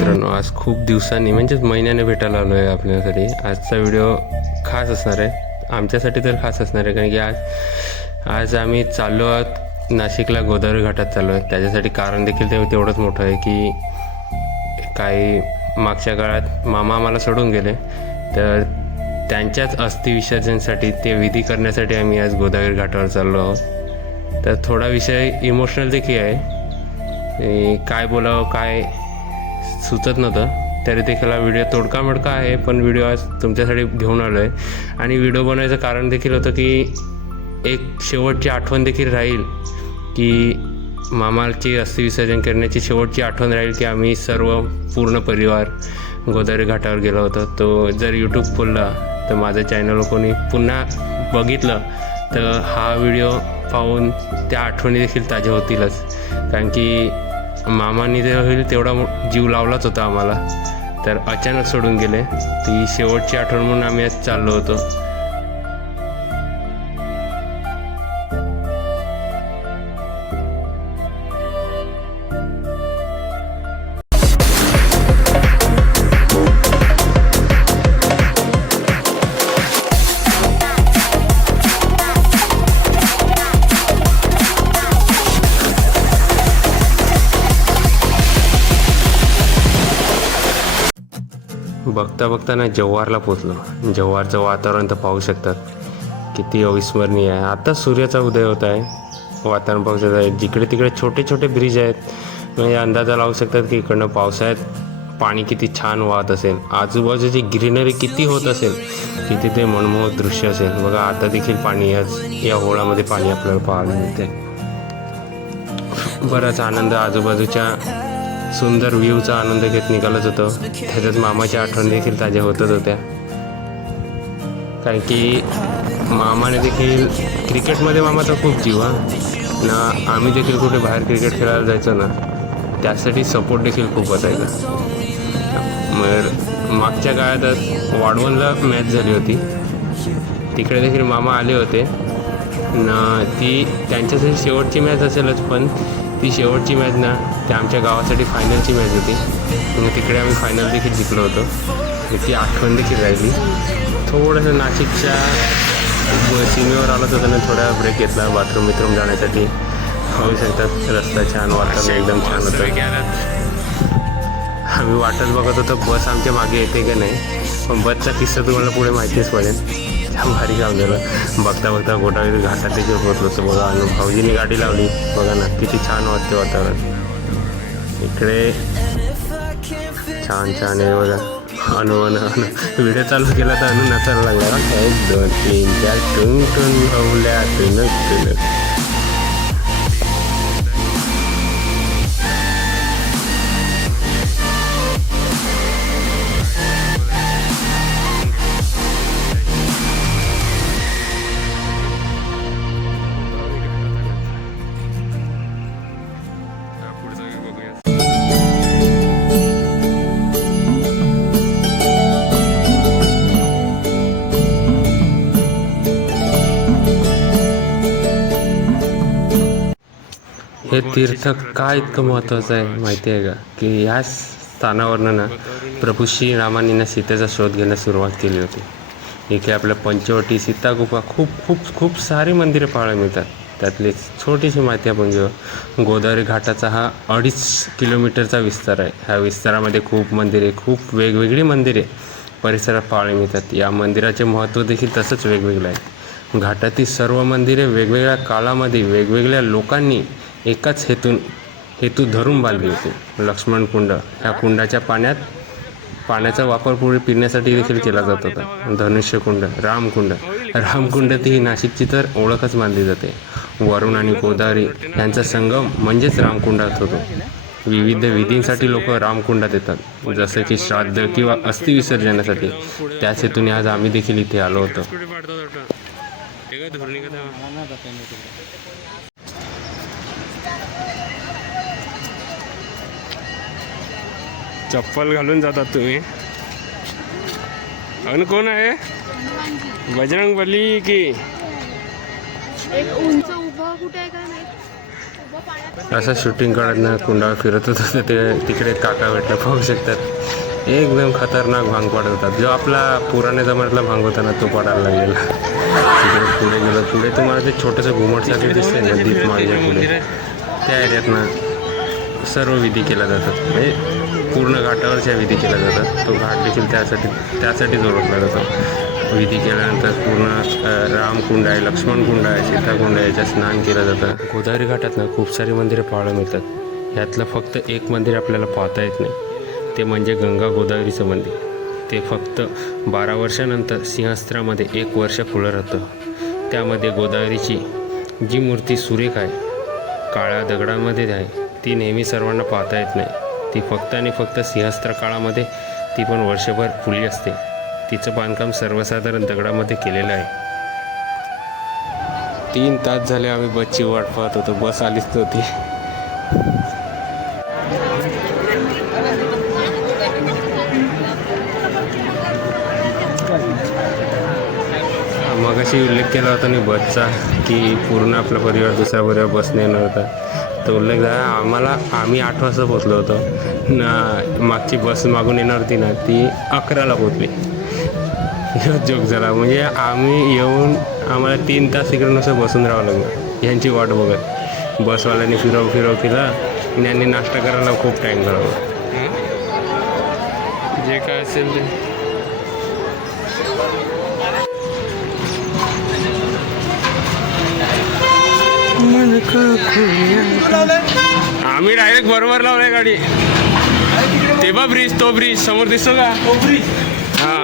मित्रांनो आज खूप दिवसांनी म्हणजेच महिन्याने भेटायला आलो आहे आपल्यासाठी. आजचा व्हिडिओ खास असणार आहे. आमच्यासाठी तर खास असणार आहे कारण की आज आज आम्ही चाललो आहोत नाशिकला गोदावरी घाटात चाललो आहे. त्याच्यासाठी कारण देखील ते तेवढंच मोठं आहे की काही मागच्या काळात मामा आम्हाला सोडून गेले. तर त्यांच्याच अस्थिविसर्जनसाठी ते विधी करण्यासाठी आम्ही आज गोदावरी घाटावर चाललो आहोत. तर थोडा विषय इमोशनल देखील आहे. काय बोलावं काय सुचत नव्हतं. तरी देखील हा व्हिडिओ तोडका मोडका आहे पण व्हिडिओ आज तुमच्यासाठी घेऊन आलो आहे आणि व्हिडिओ बनवायचं कारण देखील होतं की एक शेवटची आठवण देखील राहील की मामाची अस्थिविसर्जन करण्याची शेवटची आठवण राहील की आम्ही सर्व पूर्ण परिवार गोदावरी घाटावर गेलो होतो. तो जर यूट्यूब खोलला तर माझं चॅनल कोणी पुन्हा बघितलं तर हा व्हिडिओ पाहून त्या आठवणी देखील ताज्या होतीलच. कारण की मामाने जे होईल तेवढा जीव लावलाच होता आम्हाला. तर अचानक सोडून गेले. ती शेवटची आठवण म्हणून आम्ही आज चाललो होतो. बघता बघता ना जव्हारला पोचलो जव्हारचं वातावरण तर पाहू शकतात. किती अविस्मरणीय आहे. आता सूर्याचा उदय होत आहे. वातावरण पाहू शकतात जिकडे तिकडे छोटे छोटे ब्रिज आहेत. म्हणजे अंदाजा लावू शकतात की इकडनं पावसाळ्यात पाणी किती छान वाहत असेल. आजूबाजूची ग्रीनरी किती होत असेल किती ते मनमोहक दृश्य असेल. बघा आता देखील पाणी याच या होळामध्ये पाणी आपल्याला पाहायला मिळते बराच आनंद आजूबाजूच्या सुंदर व्ह्यूचा आनंद घेत निघालत होतो. त्याच्यात मामाच्या आठवणी देखील ताज्या होतच होत्या. कारण की मामाने देखील क्रिकेटमध्ये मामाचा खूप जीव हा. ना आम्ही देखील कुठे बाहेर क्रिकेट खेळायला जायचो ना त्यासाठी सपोर्ट देखील खूप असायचा. मग मागच्या काळातच वाढवणला मॅच झाली होती. तिकडे देखील मामा आले होते. ना ती त्यांच्यासाठी शेवटची मॅच असेलच पण ती शेवटची मॅच ना त्या आमच्या गावासाठी फायनलची मॅच होती. मग तिकडे आम्ही फायनल देखील जिंकलो होतो. आणि ती आठवण देखील राहिली. थोडंसं नाशिकच्या सीमेवर आलो होतो त्याने थोडा ब्रेक घेतला बाथरूम बिथरूम जाण्यासाठी. होऊ शकतात रस्ता छान वाटतं एकदम छान होतं. आम्ही वाटच बघत होतो बस आमच्या मागे येते का नाही. पण बसचा किस्सा तुम्हाला पुढे माहितीच पडेल. भारी काम झालं. बघता बघता गोटा घाटात देखील पोहोचलो होतो बघा आणि भाऊजीने गाडी लावली. बघा ना किती छान वाटते वातावरण. इकडे छान छान आहे बघा. अनु व्हिडिओ चालू केला तर अनु नाचायला लागला. एक दोन तीन चार टुंग टुंग भाऊल्या टुनक टुनक हे तीर्थ का इतकं महत्त्वाचं आहे माहिती आहे का? की ह्या स्थानावरनं ना प्रभू श्रीरामांनी ना सीतेचा शोध घेण्यास सुरुवात केली होती. इथे आपल्या पंचवटी सीतागुफा खूप खूप खूप सारी मंदिरे पाहायला मिळतात. त्यातली छोटीशी माहिती आपण घेऊ. गोदावरी घाटाचा हा अडीच किलोमीटरचा विस्तार आहे. ह्या विस्तारामध्ये खूप मंदिरे खूप वेगवेगळी मंदिरे परिसरात पाहायला मिळतात. या मंदिराचे महत्त्व देखील तसंच वेगवेगळं आहे. घाटातील सर्व मंदिरे वेगवेगळ्या काळामध्ये वेगवेगळ्या लोकांनी एकाच हेतून हेतू धरून बांधली होती. लक्ष्मण कुंड ह्या कुंडाच्या पाण्यात पाण्याचा वापर पुढे पिण्यासाठी देखील केला जात होता. धनुष्यकुंड रामकुंड रामकुंड ती ही नाशिकची तर ओळखच मानली जाते. वरुण आणि गोदावरी यांचा संगम म्हणजेच रामकुंडात होतो. विविध विधींसाठी लोक रामकुंडात येतात. जसं की श्राद्ध किंवा अस्थि विसर्जनासाठी. त्याच हेतूने आज आम्ही देखील इथे आलो होतो. चप्पल घालून जातात तुम्ही. आणि कोण आहे? बजरंग बली की? एक उंच उभा कुठे आहे काय माहीत? असं शूटिंग काढत कुंडावर फिरत होतं तर ते तिकडे एक काका भेटला पाहू शकतात. एकदम खतरनाक भांग पाडत होता. जो आपला पुराण्या जमान्यातला भांग होता ना तो पडायला लागलेला. तिकडे पुढे गेलो पुढे तुम्हाला ते छोटंसं घुमटसारखे दिसते ना दीपमाळीच्या पुढे. त्या एरियातनं सर्व विधी केल्या जातात. म्हणजे पूर्ण घाटावरच्या विधी केल्या जातात. तो घाट देखील त्यासाठी त्यासाठीच ओळखला जातो. विधी केल्यानंतर पूर्ण रामकुंड आहे लक्ष्मणकुंड आहे सीताकुंड आहे याच्यात स्नान केलं जातं. गोदावरी घाटातनं खूप सारी मंदिरं पाहायला मिळतात. यातलं फक्त एक मंदिर आपल्याला पाहता येत नाही. ते म्हणजे गंगा गोदावरीचं मंदिर. ते फक्त बारा वर्षानंतर सिंहस्त्रामध्ये एक वर्ष फुलं राहतं. त्यामध्ये गोदावरीची जी मूर्ती सुरेख आहे काळ्या दगडामध्ये आहे. ती नेहमी सर्वांना पाहता येत नाही. ती फक्त आणि फक्त सिंहस्त्र काळामध्ये ती पण वर्षभर फुली असते. तिचं बांधकाम सर्वसाधारण दगडामध्ये केलेलं आहे. तीन तास झाले आम्ही बसची वाट पाहत होतो. बस आलीच नव्हती. मग अशी उल्लेख केला होता मी बसचा की पूर्ण आपला परिवार दुसरा परिवार बसने येणार होता. तो उल्लेख झाला आम्हाला आम्ही आठ वाजता पोचलो होतो. ना मागची बस मागून येणार होती ना ती अकराला पोचली जोक झाला म्हणजे आम्ही येऊन आम्हाला तीन तास इकडून असं बसून राहावं लागलं यांची वाट बघत. बसवाल्यांनी फिरव फिरव केला आणि यांनी नाश्ता करायला खूप टाईम करावा जे काय असेल ते. आम्ही डायरेक्ट बरोबर लावलाय गाडी. ते बा ब्रिज तो ब्रिज समोर दिसतो का? हा.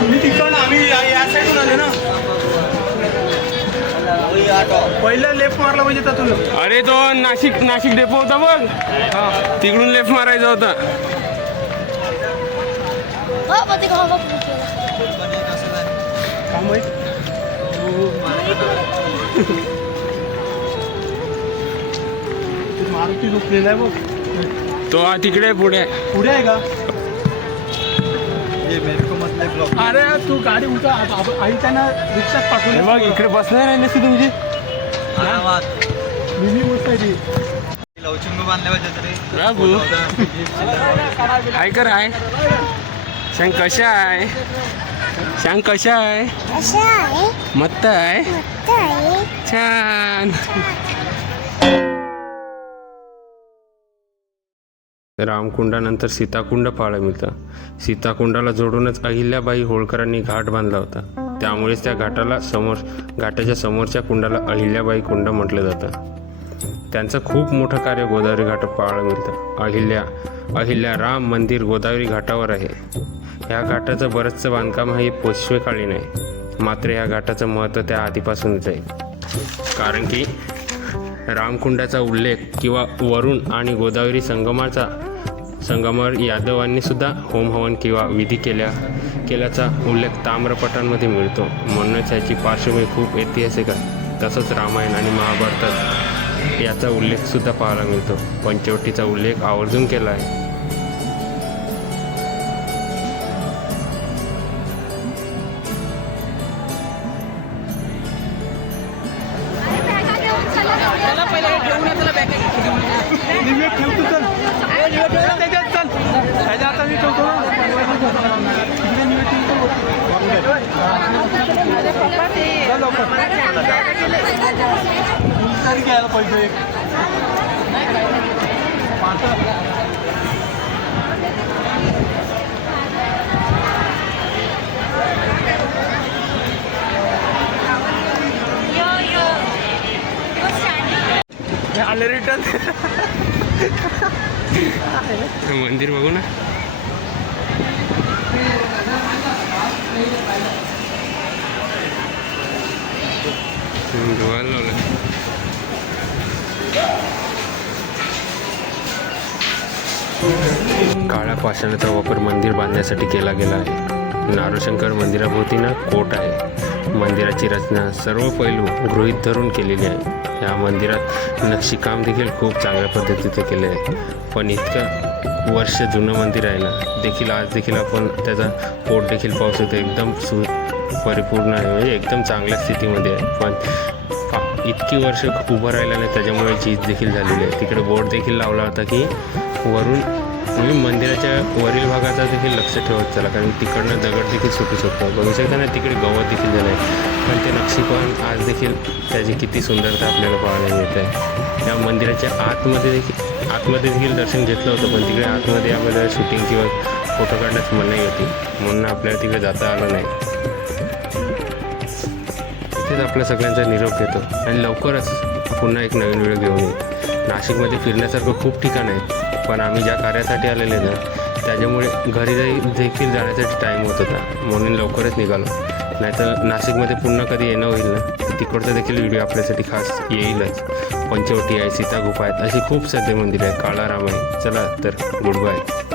तुम्ही तिकडून आम्ही या या साईडून आले ना. पहिला लेफ्ट मारला म्हणजे त्यातून. अरे तो नाशिक नाशिक डेपो होता बघ. तिकडून लेफ्ट मारायचा होता. ते मारुती झोपलेला आहे बघ. तो तिकडे पुढे. पुढे आहे का? अरे तू गाडी उतर आई त्यांना रिक्षात पाठवली. बघ इकडे बसणार आहे नसती तुमची. मिनी गोष्ट आहे ती. लवचिंग बांधले पाहिजे तरी. बाबू हाय कर हाय. सांग कशा आहे? सांग कशा आहे? असं आहे? मत्त आहे? काय छान. रामकुंडानंतर सीताकुंड पाहायला मिळतं. सीताकुंडाला जोडूनच अहिल्याबाई होळकरांनी घाट बांधला होता. त्यामुळेच त्या घाटाला समोर घाटाच्या समोरच्या कुंडाला अहिल्याबाई कुंड म्हटलं जातं. त्यांचं खूप मोठं कार्य गोदावरी घाट पाहायला मिळतं. अहिल्या अहिल्या राम मंदिर गोदावरी घाटावर आहे. ह्या घाटाचं बरंचसं बांधकाम हे पेशवेकालीन आहे. मात्र या घाटाचं महत्त्व त्या आधीपासूनच आहे. कारण की रामकुंडाचा उल्लेख किंवा वरुण आणि गोदावरी संगमाचा संगमावर यादवांनी सुद्धा होम हवन किंवा विधी केल्या केल्याचा उल्लेख ताम्रपटांमध्ये मिळतो. म्हणूनच याची पार्श्वभूमी खूप ऐतिहासिक आहे. तसंच रामायण आणि महाभारतात याचा उल्लेखसुद्धा पाहायला मिळतो. पंचवटीचा उल्लेख आवर्जून केला आहे. घ्यायला पैसे आले रिटर्न मंदिर बघू ना. धुवायला लावलं काळ्या पाषाणाचा वापर मंदिर बांधण्यासाठी केला गेला आहे. नारोशंकर मंदिराभोवती ना कोट आहे. मंदिराची रचना सर्व पैलू गृहीत धरून केलेली आहे. या मंदिरात नक्षीकाम देखील खूप चांगल्या पद्धतीचे केले आहे. पण इतकं वर्ष जुनं मंदिर आहे ना देखील आज देखील आपण त्याचा पोट देखील पाहू शकतो. एकदम सु परिपूर्ण आहे. म्हणजे एकदम चांगल्या स्थितीमध्ये आहे. पण इतकी वर्ष उभं राहिलं नाही त्याच्यामुळे चीज देखील झालेली आहे. तिकडे बोर्ड देखील लावला होता की वरून म्हणजे मंदिराच्या वरील भागाचा देखील लक्ष ठेवत चला. कारण तिकडनं दगड देखील सुटू शकतो. बघू शकता ना तिकडे गवत देखील झालं आहे पण ते नक्षीपण आज देखील त्याची किती सुंदरता आपल्याला पाहायला मिळत आहे त्या मंदिराच्या आतमध्ये देखील आतमध्ये देखील दर्शन घेतलं होतं पण तिकडे आतमध्ये आपल्याला शूटिंग किंवा फोटो काढण्यास मनाई होती. म्हणून आपल्याला तिकडे जाता आलं नाही. तिथेच आपल्या सगळ्यांचा निरोप घेतो. आणि लवकरच पुन्हा एक नवीन व्हिडिओ घेऊन येऊ. नाशिकमध्ये फिरण्यासारखं खूप ठिकाण आहे पण आम्ही ज्या कार्यासाठी आलेले ना त्याच्यामुळे घरी जाई देखील जाण्यासाठी टाईम होत होता. म्हणून लवकरच निघालो. नाहीतर नाशिकमध्ये पुन्हा कधी येणं होईल ना? तिकडचं देखील व्हिडिओ आपल्यासाठी खास येईलच. पंचवटी आहे सीता गुफा आहेत अशी खूप साध्य मंदिरं आहे काळाराम आहे. चला तर गुड बाय.